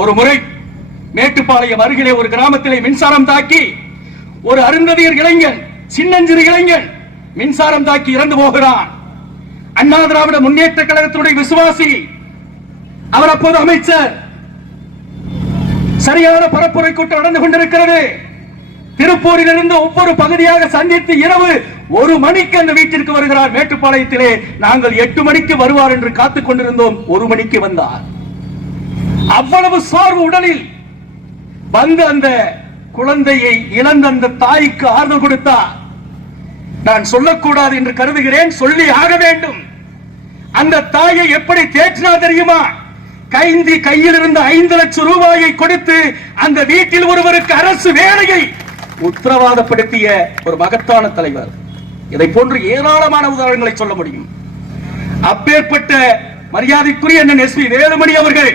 ஒரு முறை மேட்டுப்பாளையம் அருகிலே ஒரு கிராமத்திலே மின்சாரம் தாக்கி ஒரு அருந்ததியர் இளைஞன், சின்னஞ்சிறு இளைஞன் மின்சாரம் தாக்கி இறந்து போகிறான். அண்ணா திராவிட முன்னேற்ற கழகத்தினுடைய விசுவாசி, அவர் அப்போது அமைச்சர். சரியான பரப்புரை கூட்டம் நடந்து கொண்டிருக்கிறது. திருப்பூரிலிருந்து ஒவ்வொரு பகுதியாக சந்தித்து இரவு 1 மணிக்கு அந்த வீட்டிற்கு வருகிறார். மேட்டுப்பாளையத்திலே நாங்கள் 8 மணிக்கு வருவார் என்று காத்துக் கொண்டிருந்தோம். 1 மணிக்கு வந்தார். அவ்வளவு சோர்வு உடலில் வந்து அந்த குழந்தையை இழந்த அந்த தாய்க்கு ஆறுதல் கொடுத்தார். நான் சொல்லக்கூடாது என்று கருதுகிறேன், சொல்லி ஆக வேண்டும். அந்த தாயை எப்படி தேற்றினா தெரியுமா? கையில் இருந்த 5 லட்சம் ரூபாயை கொடுத்து அந்த வீட்டில் ஒருவருக்கு அரசு வேலையை உத்தரவாதப்படுத்திய ஒரு மகத்தான தலைவர். இதை போன்று ஏராளமான உதாரணங்களை சொல்ல முடியும். அப்பேற்பட்ட மரியாதைக்குரிய அண்ணன் எஸ்.பி. வேலுமணி அவர்கள்